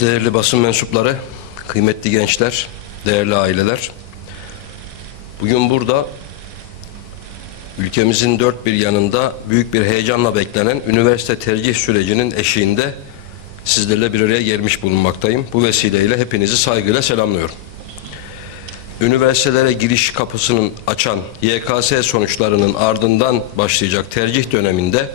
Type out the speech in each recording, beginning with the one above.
Değerli basın mensupları, kıymetli gençler, değerli aileler. Bugün burada ülkemizin dört bir yanında büyük bir heyecanla beklenen üniversite tercih sürecinin eşiğinde sizlerle bir araya gelmiş bulunmaktayım. Bu vesileyle hepinizi saygıyla selamlıyorum. Üniversitelere giriş kapısının açan YKS sonuçlarının ardından başlayacak tercih döneminde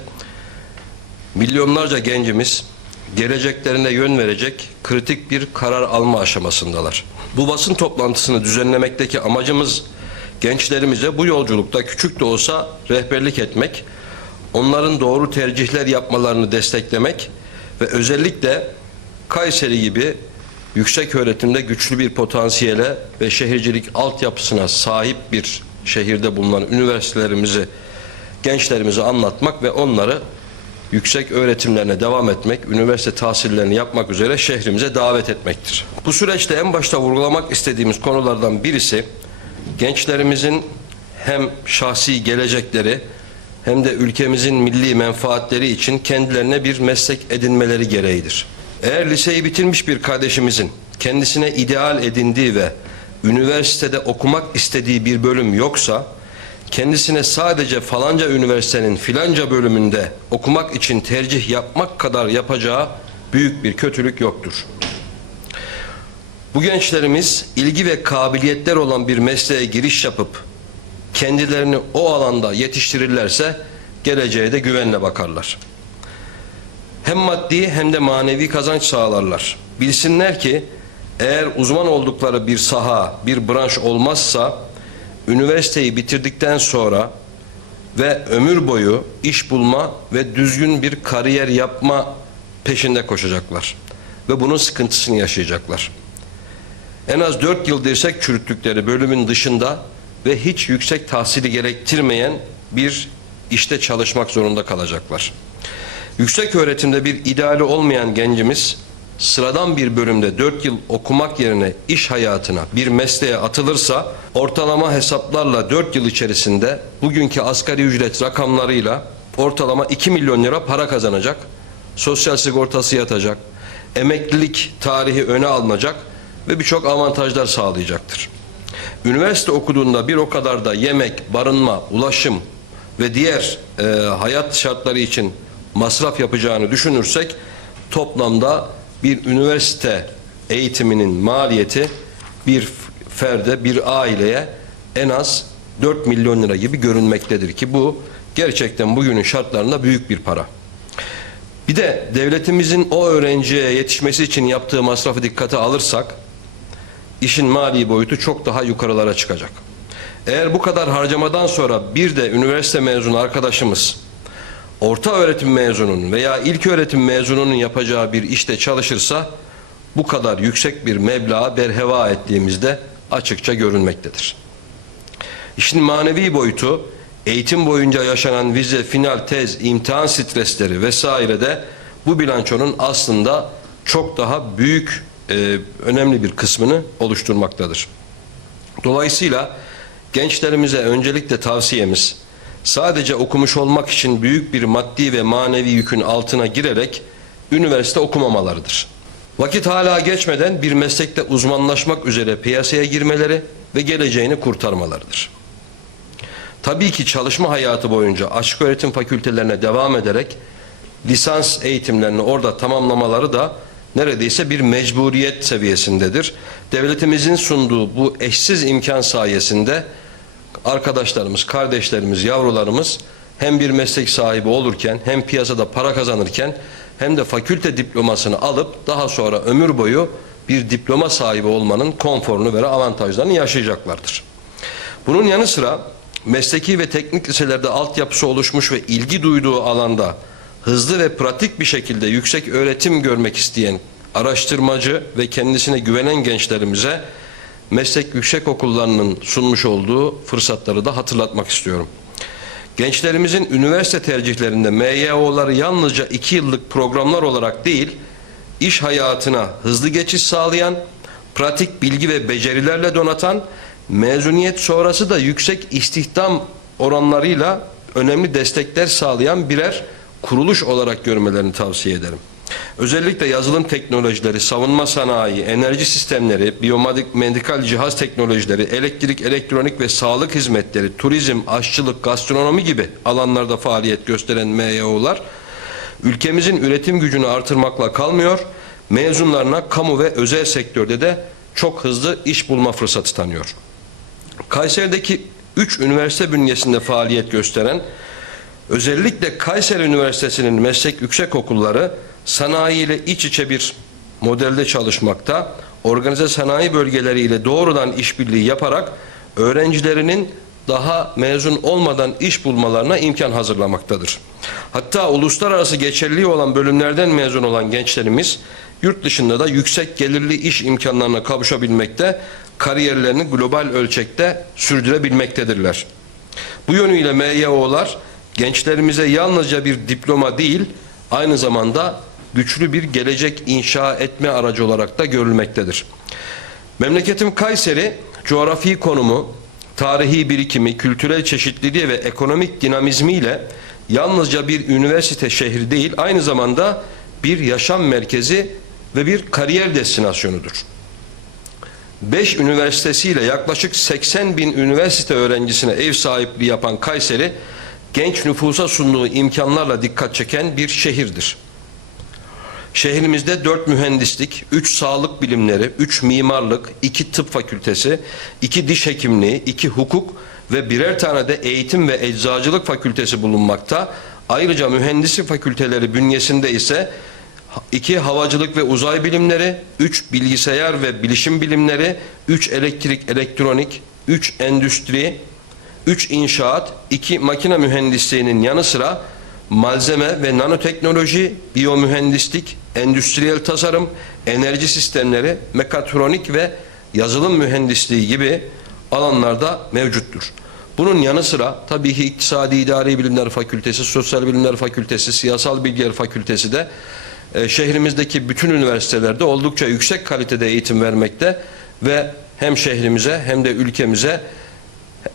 milyonlarca gencimiz geleceklerine yön verecek kritik bir karar alma aşamasındalar. Bu basın toplantısını düzenlemekteki amacımız gençlerimize bu yolculukta küçük de olsa rehberlik etmek, onların doğru tercihler yapmalarını desteklemek ve özellikle Kayseri gibi yüksek öğretimde güçlü bir potansiyele ve şehircilik altyapısına sahip bir şehirde bulunan üniversitelerimizi gençlerimize anlatmak ve onları yüksek öğretimlerine devam etmek, üniversite tahsillerini yapmak üzere şehrimize davet etmektir. Bu süreçte en başta vurgulamak istediğimiz konulardan birisi gençlerimizin hem şahsi gelecekleri hem de ülkemizin milli menfaatleri için kendilerine bir meslek edinmeleri gereğidir. Eğer liseyi bitirmiş bir kardeşimizin kendisine ideal edindiği ve üniversitede okumak istediği bir bölüm yoksa kendisine sadece falanca üniversitenin filanca bölümünde okumak için tercih yapmak kadar yapacağı büyük bir kötülük yoktur. Bu gençlerimiz ilgi ve kabiliyetler olan bir mesleğe giriş yapıp kendilerini o alanda yetiştirirlerse geleceğe de güvenle bakarlar. Hem maddi hem de manevi kazanç sağlarlar. Bilsinler ki eğer uzman oldukları bir saha, bir branş olmazsa üniversiteyi bitirdikten sonra ve ömür boyu iş bulma ve düzgün bir kariyer yapma peşinde koşacaklar. Ve bunun sıkıntısını yaşayacaklar. En az 4 yıl dirsek çürüttükleri bölümün dışında ve hiç yüksek tahsili gerektirmeyen bir işte çalışmak zorunda kalacaklar. Yüksek öğretimde bir ideali olmayan gencimiz sıradan bir bölümde 4 yıl okumak yerine iş hayatına bir mesleğe atılırsa ortalama hesaplarla 4 yıl içerisinde bugünkü asgari ücret rakamlarıyla ortalama 2 milyon lira para kazanacak. Sosyal sigortası yatacak. Emeklilik tarihi öne alınacak ve birçok avantajlar sağlayacaktır. Üniversite okuduğunda bir o kadar da yemek, barınma, ulaşım ve diğer e, hayat şartları için masraf yapacağını düşünürsek toplamda bir üniversite eğitiminin maliyeti bir ferde, bir aileye en az 4 milyon lira gibi görünmektedir ki bu gerçekten bugünün şartlarında büyük bir para. Bir de devletimizin o öğrenciye yetişmesi için yaptığı masrafı dikkate alırsak işin mali boyutu çok daha yukarılara çıkacak. Eğer bu kadar harcamadan sonra bir de üniversite mezunu arkadaşımız orta öğretim mezununun veya ilk öğretim mezununun yapacağı bir işte çalışırsa bu kadar yüksek bir meblağa berheva ettiğimizde açıkça görünmektedir. İşin manevi boyutu eğitim boyunca yaşanan vize, final, tez, imtihan stresleri vesaire de bu bilançonun aslında çok daha büyük e, önemli bir kısmını oluşturmaktadır. Dolayısıyla gençlerimize öncelikle tavsiyemiz sadece okumuş olmak için büyük bir maddi ve manevi yükün altına girerek üniversite okumamalarıdır. Vakit hala geçmeden bir meslekte uzmanlaşmak üzere piyasaya girmeleri ve geleceğini kurtarmalarıdır. Tabii ki çalışma hayatı boyunca açık öğretim fakültelerine devam ederek lisans eğitimlerini orada tamamlamaları da neredeyse bir mecburiyet seviyesindedir. Devletimizin sunduğu bu eşsiz imkan sayesinde arkadaşlarımız, kardeşlerimiz, yavrularımız hem bir meslek sahibi olurken hem piyasada para kazanırken hem de fakülte diplomasını alıp daha sonra ömür boyu bir diploma sahibi olmanın konforunu ve avantajlarını yaşayacaklardır. Bunun yanı sıra mesleki ve teknik liselerde altyapısı oluşmuş ve ilgi duyduğu alanda hızlı ve pratik bir şekilde yüksek öğretim görmek isteyen araştırmacı ve kendisine güvenen gençlerimize meslek yüksek okullarının sunmuş olduğu fırsatları da hatırlatmak istiyorum. Gençlerimizin üniversite tercihlerinde MYO'ları yalnızca iki yıllık programlar olarak değil, iş hayatına hızlı geçiş sağlayan, pratik bilgi ve becerilerle donatan, mezuniyet sonrası da yüksek istihdam oranlarıyla önemli destekler sağlayan birer kuruluş olarak görmelerini tavsiye ederim. Özellikle yazılım teknolojileri, savunma sanayi, enerji sistemleri, biyomedikal cihaz teknolojileri, elektrik, elektronik ve sağlık hizmetleri, turizm, aşçılık, gastronomi gibi alanlarda faaliyet gösteren MYO'lar ülkemizin üretim gücünü artırmakla kalmıyor, mezunlarına kamu ve özel sektörde de çok hızlı iş bulma fırsatı tanıyor. Kayseri'deki 3 üniversite bünyesinde faaliyet gösteren özellikle Kayseri Üniversitesi'nin meslek yüksek okulları sanayi ile iç içe bir modelde çalışmakta, organize sanayi bölgeleriyle doğrudan işbirliği yaparak öğrencilerinin daha mezun olmadan iş bulmalarına imkan hazırlamaktadır. Hatta uluslararası geçerliliği olan bölümlerden mezun olan gençlerimiz yurt dışında da yüksek gelirli iş imkanlarına kavuşabilmekte, kariyerlerini global ölçekte sürdürebilmektedirler. Bu yönüyle MYO'lar gençlerimize yalnızca bir diploma değil, aynı zamanda güçlü bir gelecek inşa etme aracı olarak da görülmektedir. Memleketim Kayseri, coğrafi konumu, tarihi birikimi, kültürel çeşitliliği ve ekonomik dinamizmiyle yalnızca bir üniversite şehri değil, aynı zamanda bir yaşam merkezi ve bir kariyer destinasyonudur. 5 üniversitesiyle yaklaşık 80 bin üniversite öğrencisine ev sahipliği yapan Kayseri, genç nüfusa sunduğu imkanlarla dikkat çeken bir şehirdir. Şehrimizde 4 mühendislik, 3 sağlık bilimleri, 3 mimarlık, 2 tıp fakültesi, 2 diş hekimliği, 2 hukuk ve birer tane de eğitim ve eczacılık fakültesi bulunmakta. Ayrıca mühendislik fakülteleri bünyesinde ise 2 havacılık ve uzay bilimleri, 3 bilgisayar ve bilişim bilimleri, 3 elektrik, elektronik, 3 endüstri, 3 inşaat, 2 makine mühendisliğinin yanı sıra malzeme ve nanoteknoloji, biyomühendislik, endüstriyel tasarım, enerji sistemleri, mekatronik ve yazılım mühendisliği gibi alanlarda mevcuttur. Bunun yanı sıra tabii ki İktisadi İdari Bilimler Fakültesi, Sosyal Bilimler Fakültesi, Siyasal Bilgiler Fakültesi de e, şehrimizdeki bütün üniversitelerde oldukça yüksek kalitede eğitim vermekte ve hem şehrimize hem de ülkemize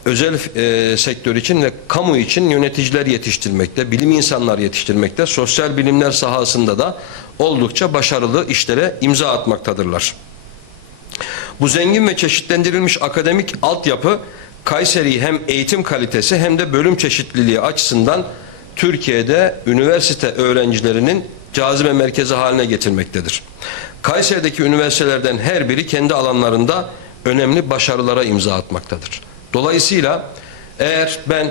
özel e, sektör için ve kamu için yöneticiler yetiştirmekte, bilim insanlar yetiştirmekte, sosyal bilimler sahasında da oldukça başarılı işlere imza atmaktadırlar. Bu zengin ve çeşitlendirilmiş akademik altyapı Kayseri'yi hem eğitim kalitesi hem de bölüm çeşitliliği açısından Türkiye'de üniversite öğrencilerinin cazibe merkezi haline getirmektedir. Kayseri'deki üniversitelerden her biri kendi alanlarında önemli başarılara imza atmaktadır. Dolayısıyla eğer ben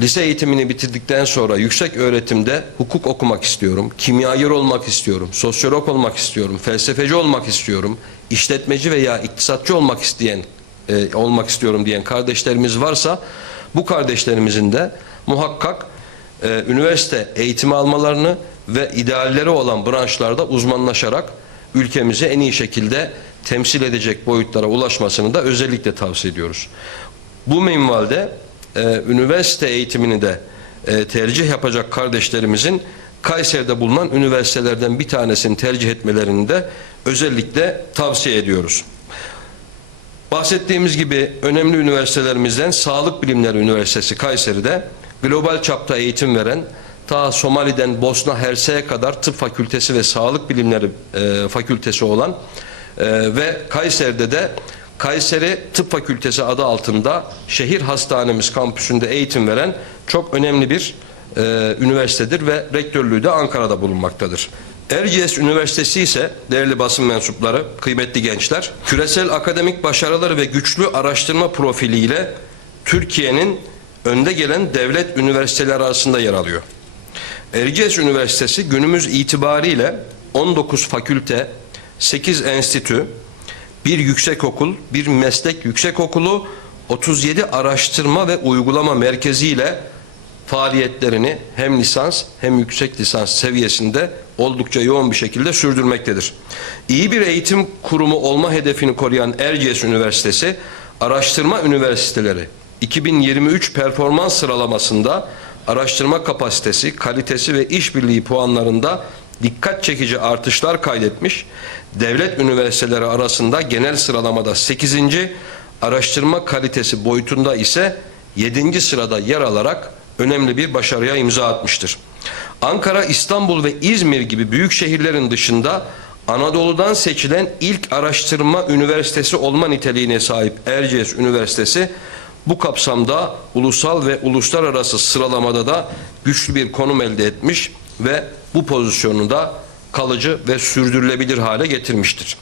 lise eğitimini bitirdikten sonra yüksek öğretimde hukuk okumak istiyorum, kimyager olmak istiyorum, sosyolog olmak istiyorum, felsefeci olmak istiyorum, işletmeci veya iktisatçı olmak isteyen e, olmak istiyorum diyen kardeşlerimiz varsa bu kardeşlerimizin de muhakkak e, üniversite eğitimi almalarını ve idealleri olan branşlarda uzmanlaşarak ülkemizi en iyi şekilde temsil edecek boyutlara ulaşmasını da özellikle tavsiye ediyoruz. Bu minvalde e, üniversite eğitimini de e, tercih yapacak kardeşlerimizin Kayseri'de bulunan üniversitelerden bir tanesini tercih etmelerini de özellikle tavsiye ediyoruz. Bahsettiğimiz gibi önemli üniversitelerimizden Sağlık Bilimleri Üniversitesi Kayseri'de global çapta eğitim veren ta Somali'den Bosna Hersek'e kadar tıp fakültesi ve sağlık bilimleri e, fakültesi olan e, ve Kayseri'de de Kayseri Tıp Fakültesi adı altında şehir hastanemiz kampüsünde eğitim veren çok önemli bir e, üniversitedir ve rektörlüğü de Ankara'da bulunmaktadır. Erciyes Üniversitesi ise değerli basın mensupları, kıymetli gençler, küresel akademik başarıları ve güçlü araştırma profiliyle Türkiye'nin önde gelen devlet üniversiteleri arasında yer alıyor. Erciyes Üniversitesi günümüz itibariyle 19 fakülte, 8 enstitü, bir yüksekokul, bir meslek yüksekokulu, 37 araştırma ve uygulama merkeziyle faaliyetlerini hem lisans hem yüksek lisans seviyesinde oldukça yoğun bir şekilde sürdürmektedir. İyi bir eğitim kurumu olma hedefini koruyan Erciyes Üniversitesi, araştırma üniversiteleri 2023 performans sıralamasında araştırma kapasitesi, kalitesi ve işbirliği puanlarında dikkat çekici artışlar kaydetmiş. Devlet üniversiteleri arasında genel sıralamada 8. araştırma kalitesi boyutunda ise 7. sırada yer alarak önemli bir başarıya imza atmıştır. Ankara, İstanbul ve İzmir gibi büyük şehirlerin dışında Anadolu'dan seçilen ilk araştırma üniversitesi olma niteliğine sahip Erciyes Üniversitesi bu kapsamda ulusal ve uluslararası sıralamada da güçlü bir konum elde etmiş ve bu pozisyonu da kalıcı ve sürdürülebilir hale getirmiştir.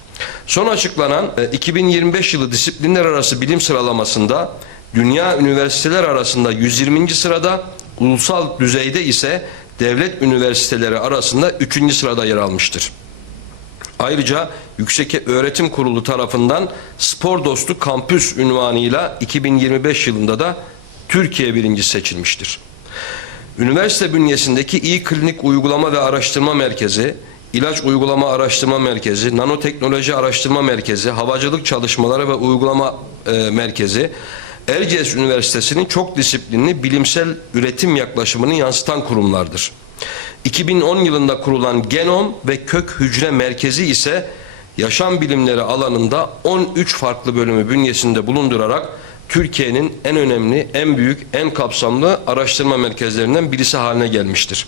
Son açıklanan e, 2025 yılı disiplinler arası bilim sıralamasında dünya üniversiteler arasında 120. sırada, ulusal düzeyde ise devlet üniversiteleri arasında 3. sırada yer almıştır. Ayrıca Yüksek Öğretim Kurulu tarafından Spor Dostu Kampüs unvanıyla 2025 yılında da Türkiye birincisi seçilmiştir. Üniversite bünyesindeki İyi Klinik Uygulama ve Araştırma Merkezi, İlaç Uygulama Araştırma Merkezi, Nanoteknoloji Araştırma Merkezi, Havacılık Çalışmaları ve Uygulama e, Merkezi, Erciyes Üniversitesi'nin çok disiplinli bilimsel üretim yaklaşımını yansıtan kurumlardır. 2010 yılında kurulan Genom ve Kök Hücre Merkezi ise yaşam bilimleri alanında 13 farklı bölümü bünyesinde bulundurarak Türkiye'nin en önemli, en büyük, en kapsamlı araştırma merkezlerinden birisi haline gelmiştir.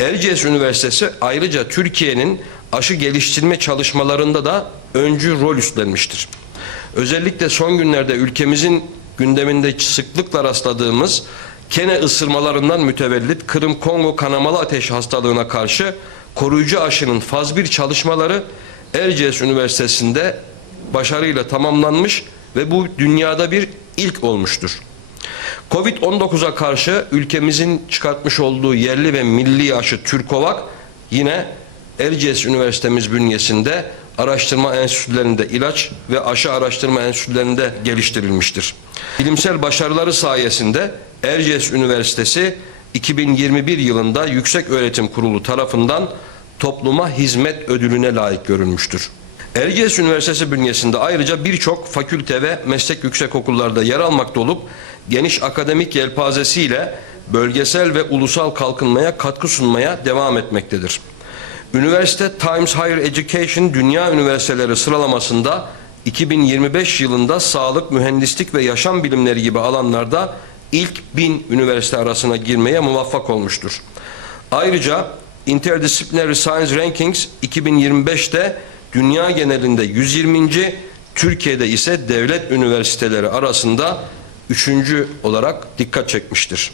Erciyes Üniversitesi ayrıca Türkiye'nin aşı geliştirme çalışmalarında da öncü rol üstlenmiştir. Özellikle son günlerde ülkemizin gündeminde sıklıkla rastladığımız kene ısırmalarından mütevellit Kırım-Kongo kanamalı ateş hastalığına karşı koruyucu aşının faz 1 çalışmaları Erciyes Üniversitesi'nde başarıyla tamamlanmış ve bu dünyada bir ilk olmuştur. Covid-19'a karşı ülkemizin çıkartmış olduğu yerli ve milli aşı Türkovak yine Erciyes Üniversitemiz bünyesinde araştırma enstitülerinde ilaç ve aşı araştırma enstitülerinde geliştirilmiştir. Bilimsel başarıları sayesinde Erciyes Üniversitesi 2021 yılında Yüksek Öğretim Kurulu tarafından topluma hizmet ödülüne layık görülmüştür. Erciyes Üniversitesi bünyesinde ayrıca birçok fakülte ve meslek yüksekokullarda yer almakta olup geniş akademik yelpazesiyle bölgesel ve ulusal kalkınmaya katkı sunmaya devam etmektedir. Üniversite Times Higher Education Dünya Üniversiteleri sıralamasında 2025 yılında sağlık, mühendislik ve yaşam bilimleri gibi alanlarda ilk bin üniversite arasına girmeye muvaffak olmuştur. Ayrıca Interdisciplinary Science Rankings 2025'te dünya genelinde 120. Türkiye'de ise devlet üniversiteleri arasında üçüncü olarak dikkat çekmiştir.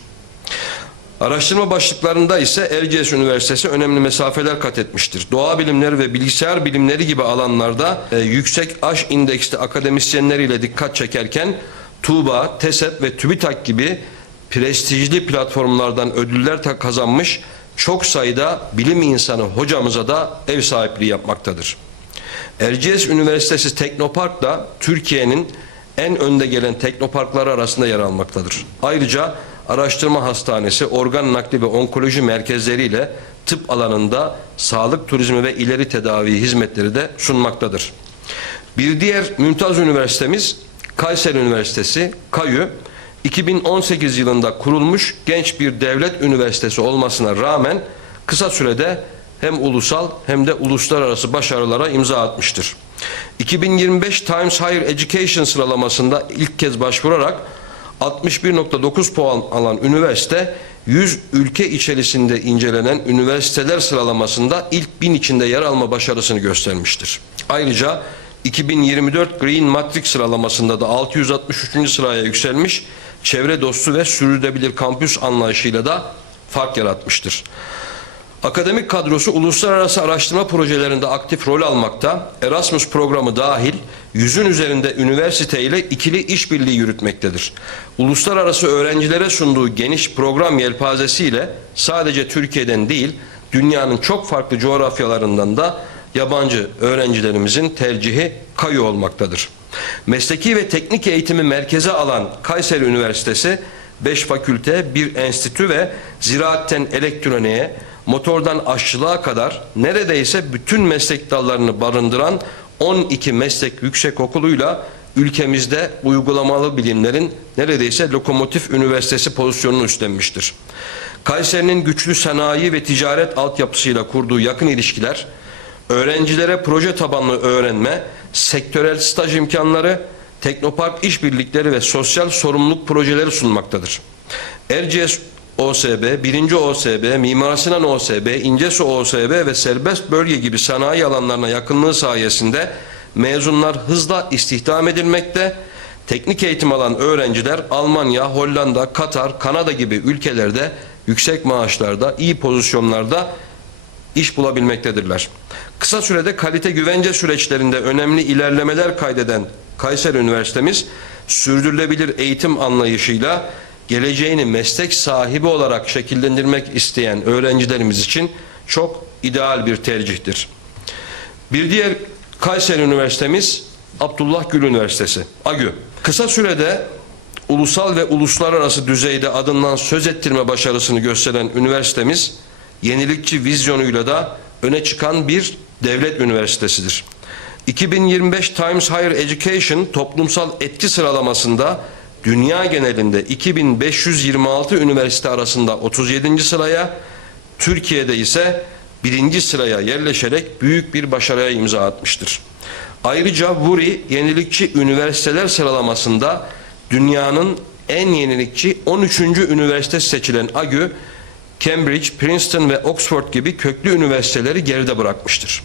Araştırma başlıklarında ise Erciyes Üniversitesi önemli mesafeler kat etmiştir. Doğa bilimleri ve bilgisayar bilimleri gibi alanlarda e, yüksek aş indeksli akademisyenleriyle dikkat çekerken Tuğba, TESET ve TÜBİTAK gibi prestijli platformlardan ödüller kazanmış çok sayıda bilim insanı hocamıza da ev sahipliği yapmaktadır. Erciyes Üniversitesi Teknopark da Türkiye'nin en önde gelen teknoparkları arasında yer almaktadır. Ayrıca araştırma hastanesi, organ nakli ve onkoloji merkezleriyle tıp alanında sağlık turizmi ve ileri tedavi hizmetleri de sunmaktadır. Bir diğer mümtaz üniversitemiz Kayseri Üniversitesi, KAYÜ, 2018 yılında kurulmuş genç bir devlet üniversitesi olmasına rağmen kısa sürede hem ulusal hem de uluslararası başarılara imza atmıştır. 2025 Times Higher Education sıralamasında ilk kez başvurarak 61.9 puan alan üniversite 100 ülke içerisinde incelenen üniversiteler sıralamasında ilk bin içinde yer alma başarısını göstermiştir. Ayrıca 2024 Green Matrix sıralamasında da 663. sıraya yükselmiş, çevre dostu ve sürdürülebilir kampüs anlayışıyla da fark yaratmıştır. Akademik kadrosu uluslararası araştırma projelerinde aktif rol almakta, Erasmus programı dahil yüzün üzerinde üniversite ile ikili işbirliği yürütmektedir. Uluslararası öğrencilere sunduğu geniş program yelpazesiyle sadece Türkiye'den değil, dünyanın çok farklı coğrafyalarından da yabancı öğrencilerimizin tercihi kayu olmaktadır. Mesleki ve teknik eğitimi merkeze alan Kayseri Üniversitesi 5 fakülte, bir enstitü ve ziraatten elektroniğe, motordan aşçılığa kadar neredeyse bütün meslek dallarını barındıran 12 meslek yüksekokuluyla ülkemizde uygulamalı bilimlerin neredeyse lokomotif üniversitesi pozisyonunu üstlenmiştir. Kayseri'nin güçlü sanayi ve ticaret altyapısıyla kurduğu yakın ilişkiler, öğrencilere proje tabanlı öğrenme, sektörel staj imkanları, teknopark işbirlikleri ve sosyal sorumluluk projeleri sunmaktadır. Erciyes OSB, 1. OSB, Mimar Sinan OSB, İncesu OSB ve serbest bölge gibi sanayi alanlarına yakınlığı sayesinde mezunlar hızla istihdam edilmekte. Teknik eğitim alan öğrenciler Almanya, Hollanda, Katar, Kanada gibi ülkelerde yüksek maaşlarda, iyi pozisyonlarda iş bulabilmektedirler. Kısa sürede kalite güvence süreçlerinde önemli ilerlemeler kaydeden Kayseri Üniversitemiz sürdürülebilir eğitim anlayışıyla geleceğini meslek sahibi olarak şekillendirmek isteyen öğrencilerimiz için çok ideal bir tercihtir. Bir diğer Kayseri Üniversitemiz Abdullah Gül Üniversitesi, AGÜ. Kısa sürede ulusal ve uluslararası düzeyde adından söz ettirme başarısını gösteren üniversitemiz, yenilikçi vizyonuyla da öne çıkan bir devlet üniversitesidir. 2025 Times Higher Education toplumsal etki sıralamasında dünya genelinde 2526 üniversite arasında 37. sıraya, Türkiye'de ise birinci sıraya yerleşerek büyük bir başarıya imza atmıştır. Ayrıca Wuri yenilikçi üniversiteler sıralamasında dünyanın en yenilikçi 13. üniversitesi seçilen AGÜ, Cambridge, Princeton ve Oxford gibi köklü üniversiteleri geride bırakmıştır.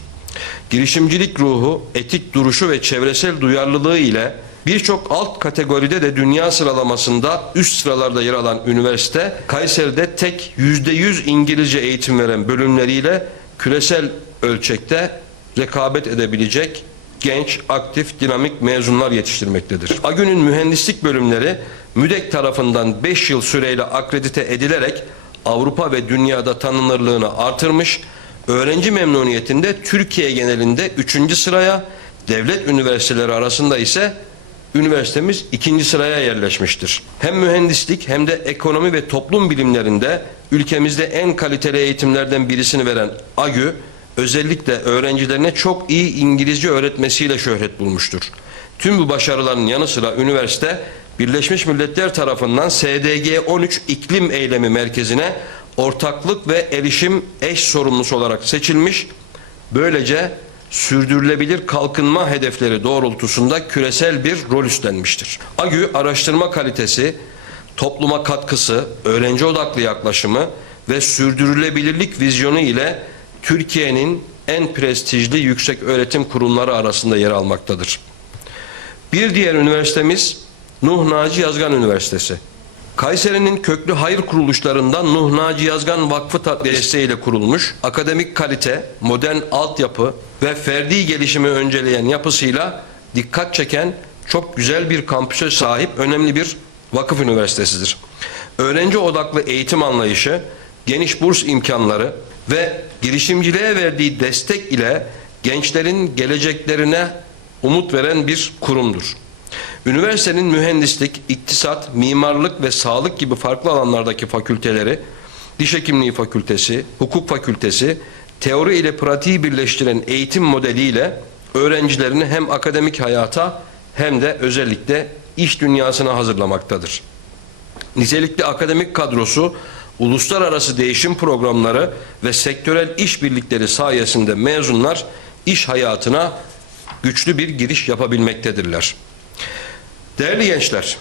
Girişimcilik ruhu, etik duruşu ve çevresel duyarlılığı ile birçok alt kategoride de dünya sıralamasında üst sıralarda yer alan üniversite, Kayseri'de tek %100 İngilizce eğitim veren bölümleriyle küresel ölçekte rekabet edebilecek genç, aktif, dinamik mezunlar yetiştirmektedir. AGÜ'nün mühendislik bölümleri MÜDEK tarafından 5 yıl süreyle akredite edilerek Avrupa ve dünyada tanınırlığını artırmış, öğrenci memnuniyetinde Türkiye genelinde 3. sıraya, devlet üniversiteleri arasında ise üniversitemiz ikinci sıraya yerleşmiştir. Hem mühendislik hem de ekonomi ve toplum bilimlerinde ülkemizde en kaliteli eğitimlerden birisini veren AGÜ, özellikle öğrencilerine çok iyi İngilizce öğretmesiyle şöhret bulmuştur. Tüm bu başarıların yanı sıra üniversite Birleşmiş Milletler tarafından SDG 13 İklim Eylemi Merkezi'ne ortaklık ve erişim eş sorumlusu olarak seçilmiş. Böylece sürdürülebilir kalkınma hedefleri doğrultusunda küresel bir rol üstlenmiştir. AGÜ araştırma kalitesi, topluma katkısı, öğrenci odaklı yaklaşımı ve sürdürülebilirlik vizyonu ile Türkiye'nin en prestijli yüksek öğretim kurumları arasında yer almaktadır. Bir diğer üniversitemiz Nuh Naci Yazgan Üniversitesi. Kayseri'nin köklü hayır kuruluşlarından Nuh Naci Yazgan Vakfı desteğiyle kurulmuş, akademik kalite, modern altyapı ve ferdi gelişimi önceleyen yapısıyla dikkat çeken çok güzel bir kampüse sahip önemli bir vakıf üniversitesidir. Öğrenci odaklı eğitim anlayışı, geniş burs imkanları ve girişimciliğe verdiği destek ile gençlerin geleceklerine umut veren bir kurumdur. Üniversitenin mühendislik, iktisat, mimarlık ve sağlık gibi farklı alanlardaki fakülteleri, diş hekimliği fakültesi, hukuk fakültesi, teori ile pratiği birleştiren eğitim modeliyle öğrencilerini hem akademik hayata hem de özellikle iş dünyasına hazırlamaktadır. Nitelikli akademik kadrosu, uluslararası değişim programları ve sektörel işbirlikleri sayesinde mezunlar iş hayatına güçlü bir giriş yapabilmektedirler. Değerli gençler,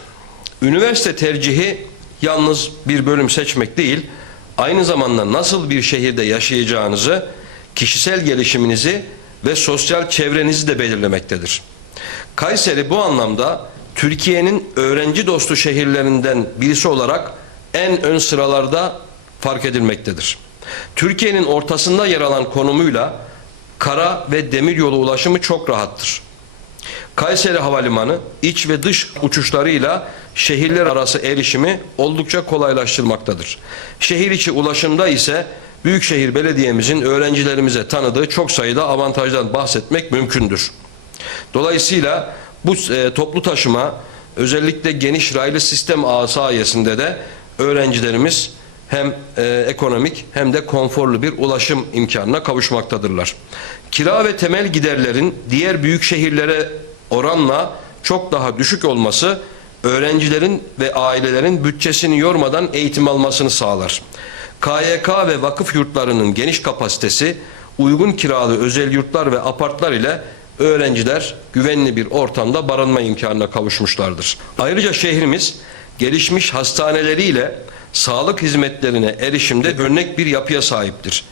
üniversite tercihi yalnız bir bölüm seçmek değil, aynı zamanda nasıl bir şehirde yaşayacağınızı, kişisel gelişiminizi ve sosyal çevrenizi de belirlemektedir. Kayseri bu anlamda Türkiye'nin öğrenci dostu şehirlerinden birisi olarak en ön sıralarda fark edilmektedir. Türkiye'nin ortasında yer alan konumuyla kara ve demiryolu ulaşımı çok rahattır. Kayseri Havalimanı iç ve dış uçuşlarıyla şehirler arası erişimi oldukça kolaylaştırmaktadır. Şehir içi ulaşımda ise Büyükşehir Belediye'mizin öğrencilerimize tanıdığı çok sayıda avantajdan bahsetmek mümkündür. Dolayısıyla bu e, toplu taşıma özellikle geniş raylı sistem ağı sayesinde de öğrencilerimiz hem e, ekonomik hem de konforlu bir ulaşım imkanına kavuşmaktadırlar. Kira ve temel giderlerin diğer büyük şehirlere oranla çok daha düşük olması öğrencilerin ve ailelerin bütçesini yormadan eğitim almasını sağlar. KYK ve vakıf yurtlarının geniş kapasitesi, uygun kiralı özel yurtlar ve apartlar ile öğrenciler güvenli bir ortamda barınma imkanına kavuşmuşlardır. Ayrıca şehrimiz gelişmiş hastaneleriyle sağlık hizmetlerine erişimde örnek bir yapıya sahiptir.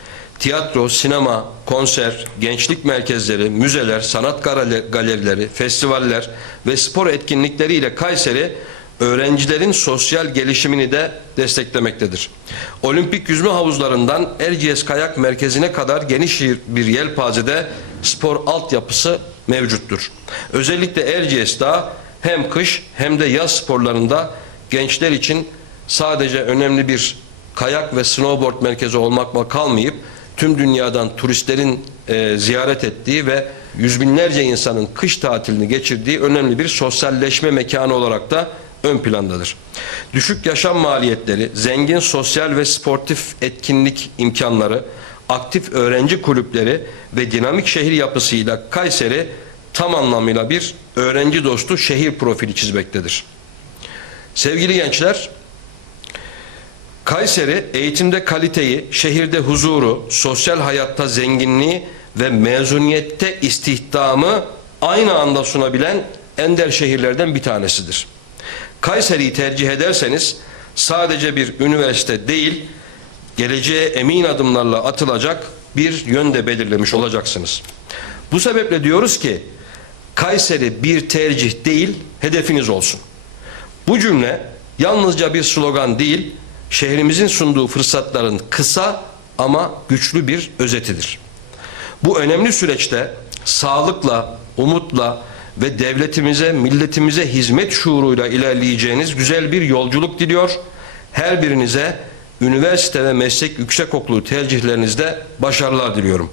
Tiyatro, sinema, konser, gençlik merkezleri, müzeler, sanat gale- galerileri, festivaller ve spor etkinlikleriyle Kayseri öğrencilerin sosyal gelişimini de desteklemektedir. Olimpik yüzme havuzlarından Erciyes Kayak Merkezi'ne kadar geniş bir yelpazede spor altyapısı mevcuttur. Özellikle Erciyes Dağı hem kış hem de yaz sporlarında gençler için sadece önemli bir kayak ve snowboard merkezi olmakla kalmayıp tüm dünyadan turistlerin e, ziyaret ettiği ve yüz binlerce insanın kış tatilini geçirdiği önemli bir sosyalleşme mekanı olarak da ön plandadır. Düşük yaşam maliyetleri, zengin sosyal ve sportif etkinlik imkanları, aktif öğrenci kulüpleri ve dinamik şehir yapısıyla Kayseri tam anlamıyla bir öğrenci dostu şehir profili çizmektedir. Sevgili gençler, Kayseri eğitimde kaliteyi, şehirde huzuru, sosyal hayatta zenginliği ve mezuniyette istihdamı aynı anda sunabilen ender şehirlerden bir tanesidir. Kayseri'yi tercih ederseniz sadece bir üniversite değil, geleceğe emin adımlarla atılacak bir yönde belirlemiş olacaksınız. Bu sebeple diyoruz ki Kayseri bir tercih değil, hedefiniz olsun. Bu cümle yalnızca bir slogan değil, şehrimizin sunduğu fırsatların kısa ama güçlü bir özetidir. Bu önemli süreçte sağlıkla, umutla ve devletimize, milletimize hizmet şuuruyla ilerleyeceğiniz güzel bir yolculuk diliyor. Her birinize üniversite ve meslek yüksekokulu tercihlerinizde başarılar diliyorum.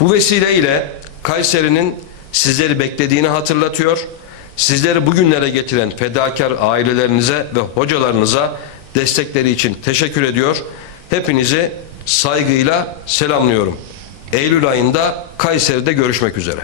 Bu vesileyle Kayseri'nin sizleri beklediğini hatırlatıyor. Sizleri bugünlere getiren fedakar ailelerinize ve hocalarınıza destekleri için teşekkür ediyor. Hepinizi saygıyla selamlıyorum. Eylül ayında Kayseri'de görüşmek üzere.